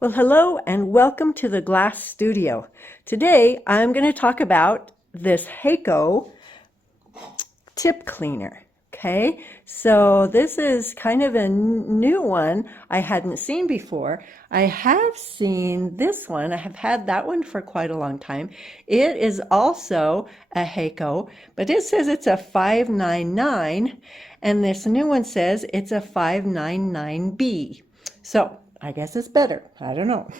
Well, hello and welcome to the Glass Studio. Today I'm going to talk about this Heiko tip cleaner. Okay, so this is kind of a new one I hadn't seen before. I have seen this one. I have had that one for quite a long time. It is also a Heiko, but it says it's a 599, and this new one says it's a 599B. So I guess it's better. I don't know.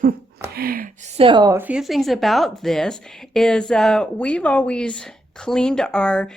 So a few things about this is we've always cleaned our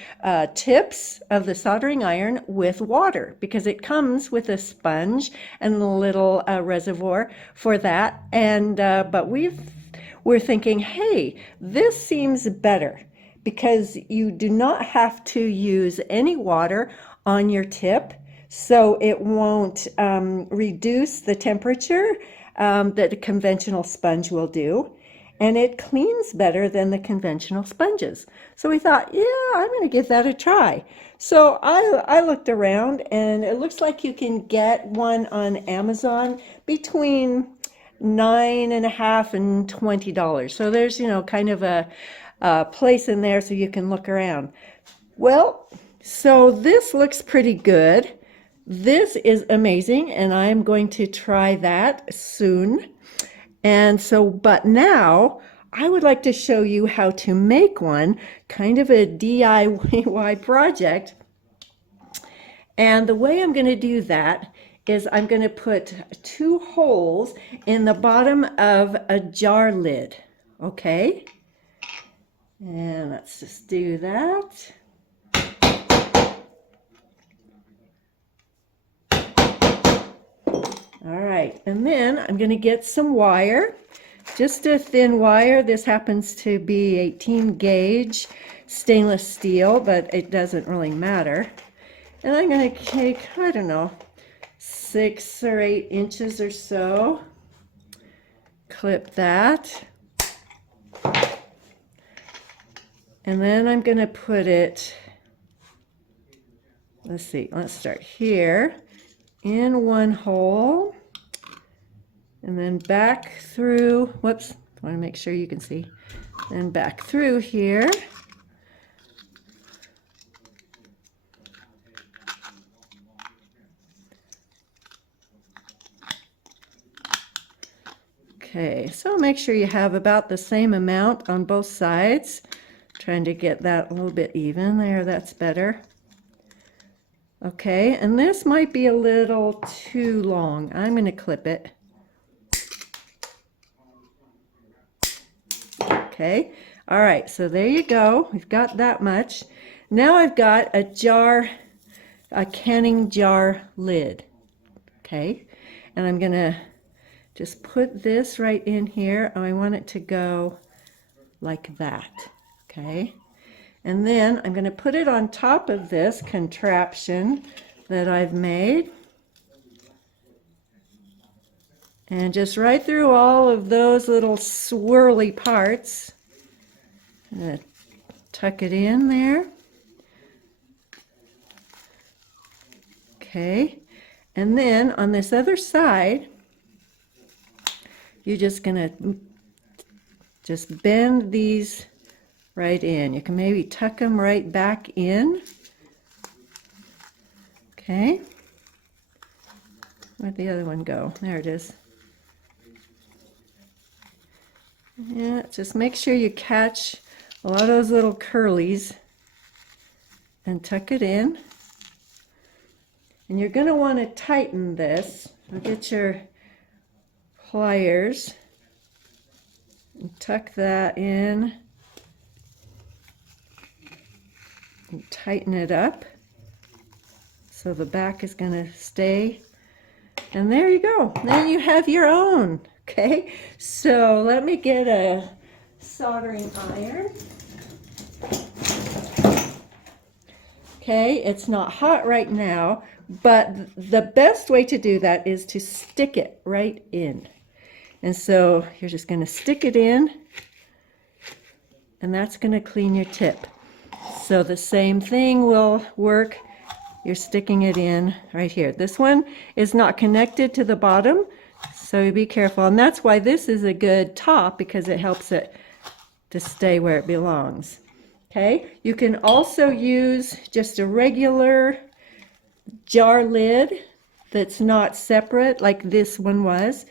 tips of the soldering iron with water because it comes with a sponge and a little reservoir for that. And but we're thinking, hey, this seems better because you do not have to use any water on your tip, so it won't reduce the temperature that a conventional sponge will do. And it cleans better than the conventional sponges. So we thought, yeah, I'm going to give that a try. So I looked around, and it looks like you can get one on Amazon between $9.50 and $20. So there's, kind of a place in there so you can look around. Well, so this looks pretty good. This is amazing, and I'm going to try that soon. And so, but now I would like to show you how to make one, kind of a DIY project. And the way I'm going to do that is I'm going to put 2 holes in the bottom of a jar lid. Okay? And let's just do that. All right, and then I'm going to get some wire, just a thin wire. This happens to be 18 gauge stainless steel, but it doesn't really matter. And I'm going to take, I don't know, 6 or 8 inches or so. Clip that. And then I'm going to put it, let's see, let's start here. In one hole, and then back through, whoops, I want to make sure you can see, and back through here. Okay, so make sure you have about the same amount on both sides. Trying to get that a little bit even there, that's better. Okay, and this might be a little too long. I'm going to clip it. Okay, all right, so there you go. We've got that much. Now I've got a jar, a canning jar lid. Okay, and I'm going to just put this right in here. I want it to go like that. Okay. And then I'm going to put it on top of this contraption that I've made. And just right through all of those little swirly parts. I'm going to tuck it in there. Okay. And then on this other side, you're just going to just bend these right in. You can maybe tuck them right back in. Okay. Where'd the other one go? There it is. Yeah, just make sure you catch a lot of those little curlies and tuck it in. And you're going to want to tighten this. So get your pliers and tuck that in. And tighten it up so the back is going to stay, and there you go. Then you have your own. Okay, so let me get a soldering iron. Okay, it's not hot right now, but the best way to do that is to stick it right in. And so you're just going to stick it in, and that's going to clean your tip. So the same thing will work. You're sticking it in right here. This one is not connected to the bottom, So be careful. And that's why this is a good top, because it helps it to stay where it belongs. Okay, you can also use just a regular jar lid that's not separate like this one was.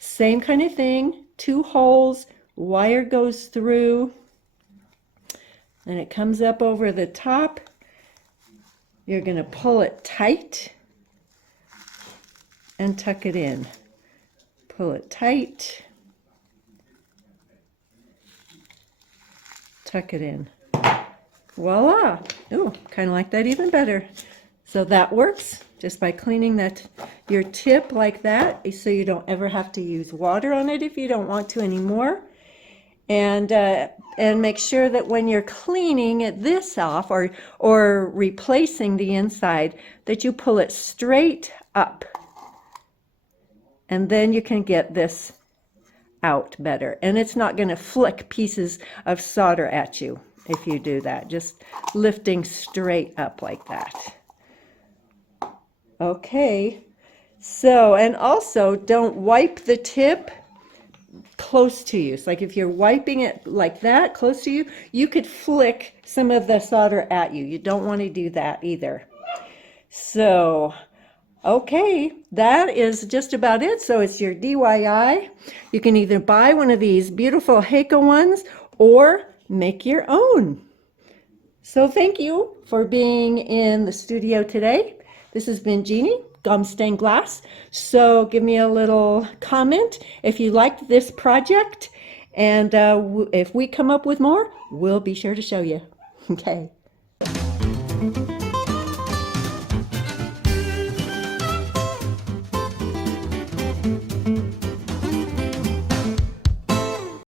Same kind of thing, 2 holes, wire goes through, and it comes up over the top. You're going to pull it tight and tuck it in. Pull it tight, tuck it in. Voila! Oh, kind of like that even better. So that works just by cleaning your tip like that, so you don't ever have to use water on it if you don't want to anymore. And make sure that when you're cleaning this off or replacing the inside, that you pull it straight up. And then you can get this out better. And it's not going to flick pieces of solder at you if you do that. Just lifting straight up like that. Okay. So, and also don't wipe the tip close to you. So like if you're wiping it like that close to you, you could flick some of the solder at you. You don't want to do that either. So, okay, that is just about it. So it's your DIY. You can either buy one of these beautiful Heiko ones or make your own. So thank you for being in the studio today. This has been Jeanne, Gomm Stained Glass. So give me a little comment if you liked this project. And if we come up with more, we'll be sure to show you. Okay.